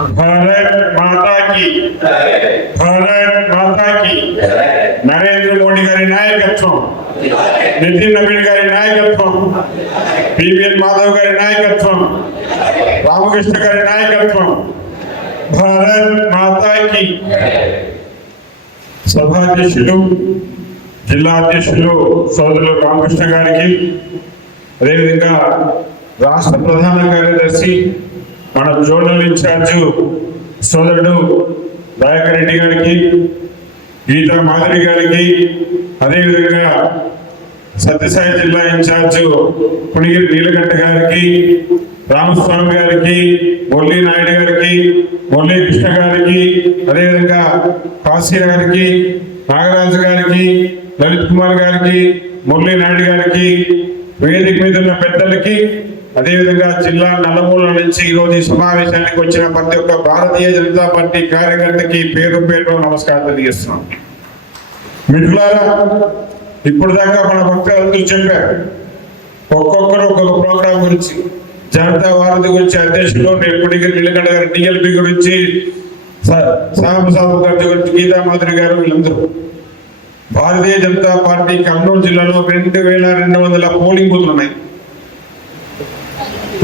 भारत माता की भारत माता की नरेंद्र मोदी गारी नायकत्వం నితిన్ నవీన్ గారి నాయకత్వం పివిఎన్ మాధవ్ గారి నాయకత్వం రామకృష్ణ గారి నాయకత్వం భారత్ మాతా की సభాధ్యక్షులు జిల్లా అధ్యక్షులు సోదరులు రామకృష్ణ గారికి అదేవిధంగా రాష్ట్ర ప్రధాన కార్యదర్శి మన జోనల్ ఇన్ఛార్జ్ సోదరుడు దయాకర్ రెడ్డి గారికి గీతా మాధురి గారికి అదేవిధంగా సత్యసాయి జిల్లా ఇన్ఛార్జ్ పుణిగిరి నీలకంఠ గారికి రామస్వామి గారికి మురళీ నాయుడు గారికి మురళీ కృష్ణ గారికి అదేవిధంగా కాశీ గారికి నాగరాజు గారికి లలిత్ కుమార్ గారికి మురళీ నాయుడు గారికి వేదిక మీద ఉన్న పెద్దలకి అదేవిధంగా జిల్లా నలుమూల నుంచి ఈరోజు ఈ సమావేశానికి వచ్చిన ప్రతి ఒక్క భారతీయ జనతా పార్టీ కార్యకర్తకి పేరు పేరు నమస్కారం తెలియజేస్తున్నాం. మిత్రులారా, ఇప్పుడు దాకా మన భక్తులందరూ చెప్పారు ఒక్కొక్కరు ఒక్కొక్క ప్రోగ్రాం గురించి, జనతా వారధి గురించి అధ్యక్షులు పుణిగిరి నీలకంఠ గారి టీఎల్పీ గురించి, సాంబసాబు గారి గురించి గీతా మాధురి గారు, వీళ్ళందరూ భారతీయ జనతా పార్టీ కర్నూలు జిల్లాలో 2200 పోలింగ్ బూత్లు ఉన్నాయి.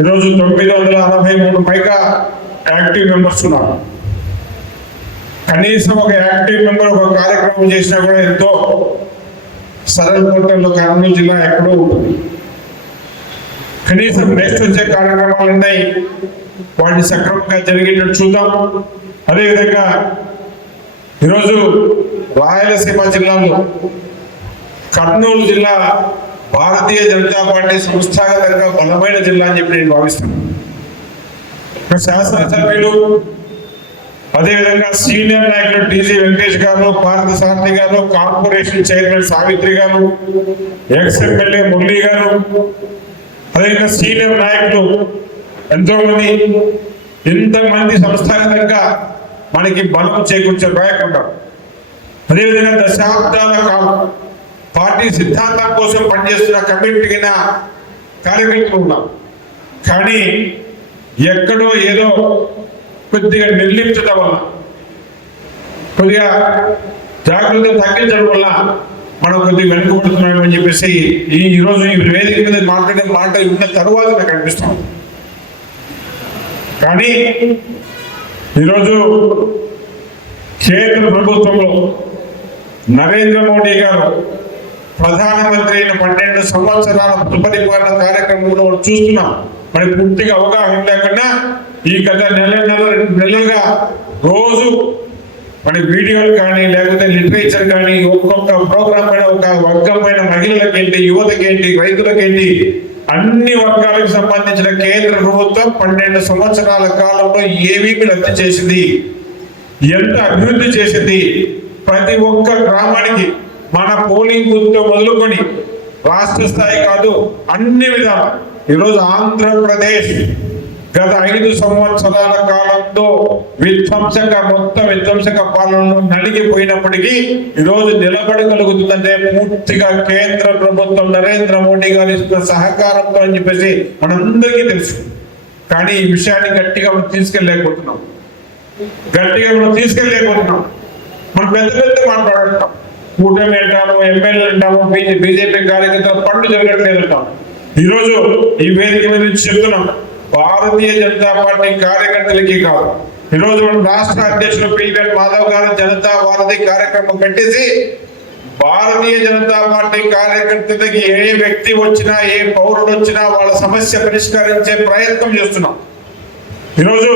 ఈరోజు 963 పైగా యాక్టివ్ మెంబర్స్ ఉన్నారు. కనీసం ఒక యాక్టివ్ మెంబర్ ఒక కార్యక్రమం చేసినా కూడా ఎంతో సరళ పోర్టల్లో కర్నూలు జిల్లా ఎక్కడో ఉంటుంది. కనీసం నెక్స్ట్ వచ్చే కార్యక్రమాలు ఉన్నాయి, వాటిని సక్రమంగా జరిగేటట్టు చూద్దాం. అదేవిధంగా ఈరోజు రాయలసీమ జిల్లాలో కర్నూలు జిల్లా భారతీయ జనతా పార్టీ సంస్థాగతంగా బలమైన జిల్లా అని చెప్పి నేను భావిస్తున్నాను. శాసనసభ్యులు అదేవిధంగా సీనియర్ నాయకులు టీజీ వెంకటేష్ గారు, పార్థ సారథి గారు, కార్పొరేషన్ చైర్మన్ సావిత్రి గారు, ఎక్స్ ఎమ్మెల్యే మురళీ గారు, అదేవిధంగా సీనియర్ నాయకులు ఎంతో మంది, ఇంతమంది సంస్థాగతంగా మనకి బలం చేకూర్చే నాయకులు. అదేవిధంగా దశాబ్దాల కాలం పార్టీ సిద్ధాంతం కోసం పనిచేస్తున్న కమిటీన కార్యకర్తలు ఉన్నాం. కానీ ఎక్కడో ఏదో కొద్దిగా నిర్లిప్తత వల్ల, కొద్దిగా జాగ్రత్త తగ్గించడం వల్ల మనం కొద్దిగా వెనుకబడుతున్నామని చెప్పేసి ఈరోజు ఈ వేదిక మీద మాట్లాడే మాట ఉన్న తరువాత నాకు అనిపిస్తుంది. కానీ ఈరోజు కేంద్ర ప్రభుత్వంలో నరేంద్ర మోడీ గారు ప్రధానమంత్రి అయిన 12 సంవత్సరాల సుపరిపాలన కార్యక్రమంలో చూస్తున్నాం. మరి పూర్తిగా అవగాహన లేకుండా ఈ గత నెలలుగా రోజు మన వీడియోలు కానీ లేకపోతే లిటరేచర్ కానీ ఒక్కొక్క ప్రోగ్రామ్ పైన ఒక వర్గం పైన మహిళలకేంటి, యువతకేంటి, రైతులకేంటి, అన్ని వర్గాలకు సంబంధించిన కేంద్ర ప్రభుత్వం 12 సంవత్సరాల కాలంలో ఏమేమి రద్దు చేసింది, ఎంత అభివృద్ధి చేసింది, ప్రతి ఒక్క గ్రామానికి మన పోలింగ్ బూత్ మొదలుకొని రాష్ట్ర స్థాయి కాదు అన్ని విధాలు ఈరోజు ఆంధ్రప్రదేశ్ గత 5 సంవత్సరాల కాలంలో విధ్వంసక పాలనలో నలిగిపోయినప్పటికీ ఈరోజు నిలబడగలుగుతుందంటే పూర్తిగా కేంద్ర ప్రభుత్వం నరేంద్ర మోడీ గారి సహకారంతో అని చెప్పేసి మనందరికీ తెలుసు. కానీ ఈ విషయాన్ని గట్టిగా మనం తీసుకెళ్ళలేకపోతున్నాం. మనం పెద్ద మాట్లాడుతున్నాం, కూటమి అంటాము, ఎమ్మెల్యే అంటాము, బీజేపీ కార్యకర్తలు పనులు జరగట్లేదు అంటాం. ఈరోజు ఈ వేదిక మీద నుంచి చెప్తున్నాం, భారతీయ జనతా పార్టీ కార్యకర్తలకి కాదు, ఈరోజు రాష్ట్ర అధ్యక్షులు పివిఎన్ మాధవ్ గారు జనతా వారధి కార్యక్రమం పెట్టేసి భారతీయ జనతా పార్టీ కార్యకర్తలకి ఏ వ్యక్తి వచ్చినా, ఏ పౌరుడు వచ్చినా వాళ్ళ సమస్య పరిష్కరించే ప్రయత్నం చేస్తున్నాం. ఈరోజు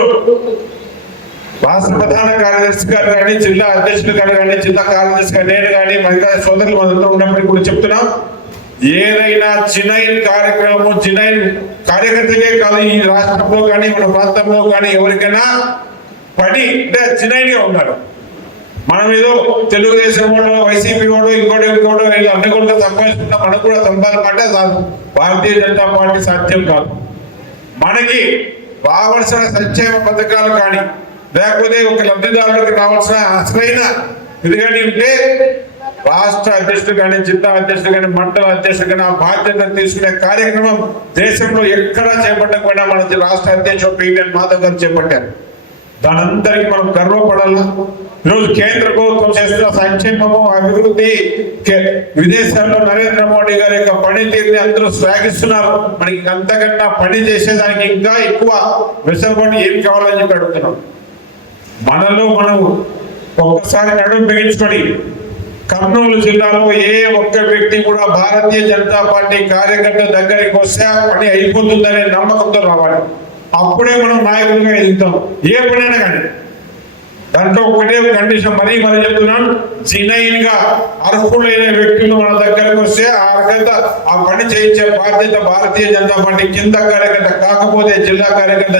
రాష్ట్ర ప్రధాన కార్యదర్శి గారు కానీ, జిల్లా అధ్యక్షులు గారు కానీ, జిల్లా కార్యదర్శి గారు నేను కానీ, మహిళా సోదరులు మనందరూ ఉన్నప్పటికీ కూడా చెప్తున్నాం, ఏదైనా జినైన్ కార్యక్రమం జినైన్ కార్యకర్తకే కాదు, ఈ రాష్ట్రంలో కానీ మన ప్రాంతంలో కానీ ఎవరికైనా పడి అంటే జినైన్ గా ఉన్నారు. మనం ఏదో తెలుగుదేశం వాడు, వైసీపీ వాడు, ఇంకోటి వీళ్ళు అన్ని కూడా సంపాదించుకుంటా మనకు కూడా సంపాదనమాట భారతీయ జనతా పార్టీ సాధ్యం కాదు. మనకి రావాల్సిన సంక్షేమ పథకాలు కానీ లేకపోతే ఒక లబ్ధిదారులకు రావాల్సిన అసలైన ఇది కానీ ఉంటే రాష్ట్ర అధ్యక్షుడు కానీ, జిల్లా అధ్యక్షుడు కానీ, మండల అధ్యక్షుడు కానీ ఆ బాధ్యత తీసుకునే కార్యక్రమం దేశంలో ఎక్కడా చేపట్టకపోయినా మన రాష్ట్ర అధ్యక్షుడు పివిఎన్ మాధవ్ గారు చేపట్టారు. దానందరికి మనం గర్వపడాలా. ఈరోజు కేంద్ర ప్రభుత్వం చేస్తున్న సంక్షేమము అభివృద్ధి, విదేశాల్లో నరేంద్ర మోడీ గారి యొక్క పనితీరుని అందరూ శ్లాఘిస్తున్నారు. మనకి అంతకన్నా పని చేసేదానికి ఇంకా ఎక్కువ వెసులుబాటు ఏం కావాలని చెప్పి అడుగుతున్నాం. మనలో మనం ఒక్కసారి నడుము బిగించుకొని, కర్నూలు జిల్లాలో ఏ ఒక్క వ్యక్తి కూడా భారతీయ జనతా పార్టీ కార్యకర్త దగ్గరికి వస్తే పని అయిపోతుందనే నమ్మకంతో రావాలి. అప్పుడే మనం నాయకులుగా ఎదుగుతాం. ఏ పనైనా కానీ దాంట్లో ఒకటే కండిషన్, మరీ చెప్తున్నాను, జెన్యూన్ గా అర్హులైన వ్యక్తులు మన దగ్గరకు వస్తే ఆ పని చేయించే బాధ్యత భారతీయ జనతా పార్టీ కింద కార్యకర్త, కాకపోతే జిల్లా కార్యకర్త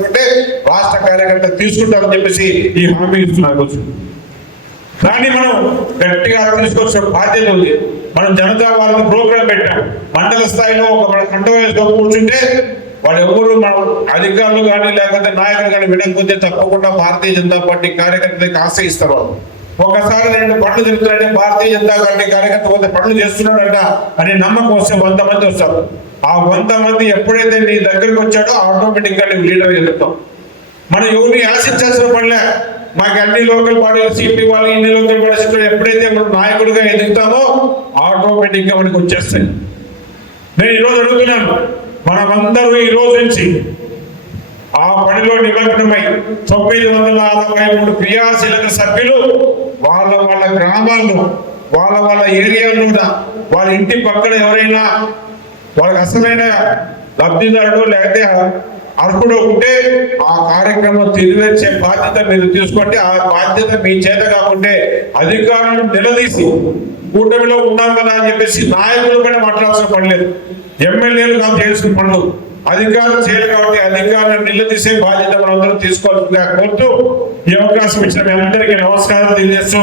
కంటే రాష్ట్ర కార్యకర్త తీసుకుంటామని చెప్పేసి ఈ హామీ ఇస్తున్నారు. దాన్ని మనం గట్టిగా తీసుకొచ్చిన బాధ్యత ఉంది. మనం జనతా వాళ్ళకి ప్రోగ్రాం పెట్టాం. మండల స్థాయిలో ఒక మన కంటో కూర్చుంటే వాళ్ళు ఎవరు మన అధికారులు కానీ లేకపోతే నాయకులు కానీ వినకపోతే తప్పకుండా భారతీయ జనతా పార్టీ కార్యకర్తలకు ఆశ్రయిస్తారు. వాళ్ళు ఒకసారి 2 పనులు చెప్తారంటే భారతీయ జనతా పార్టీ కార్యకర్త పోతే పనులు చేస్తున్నాడంట అనే నమ్మకం వస్తే 100 మంది వస్తారు. ఆ 100 మంది ఎప్పుడైతే నీ దగ్గరికి వచ్చాడో ఆటోమేటిక్ గా నువ్వు లీడర్ ఎదుగుతావు. మనం ఎవరిని ఆశించాల్సిన పనిలే. మాకు అన్ని లోకల్ పార్టీలు సీట్ ఇవ్వాలి, ఇన్ని లోకల్ పార్టీలు ఎప్పుడైతే మనం నాయకుడిగా ఎదుగుతామో ఆటోమేటిక్ గా మనకు వచ్చేస్తాయి. నేను ఈరోజు అడుగుతున్నాను, మనమందరూ ఈ రోజు నుంచి ఆ పనిలో నిమగ్నమై 963 క్రియాశీలక సభ్యులు వాళ్ళ గ్రామాల్లో, వాళ్ళ ఏరియాలో, వాళ్ళ ఇంటి పక్కన ఎవరైనా వాళ్ళకి అసలైన లబ్ధిదారుడు లేకపోతే అర్హుడు ఉంటే ఆ కార్యక్రమం నెరవేర్చే బాధ్యత మీరు తీసుకోండి. ఆ బాధ్యత మీ చేత కాకుంటే అధికారులను నిలదీసి, కూటమిలో ఉన్నాం కదా అని చెప్పేసి నాయకులు కూడా మాట్లాడాల్సిన పడలేదు. ఎమ్మెల్యేలు కాదు చేసుకున్న పనులు అధికారులు చేయాలి. కాబట్టి అధికారులను నిలదీసే బాధ్యత మనందరం తీసుకోవాల్సిందిగా కోరుతూ ఈ అవకాశం ఇచ్చిన మీ అందరికీ నమస్కారం తెలియజేస్తూ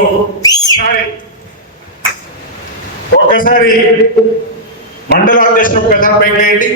ఒక్కసారి మండలాధ్యక్షుడు ఒకసారి పైకి వేయండి.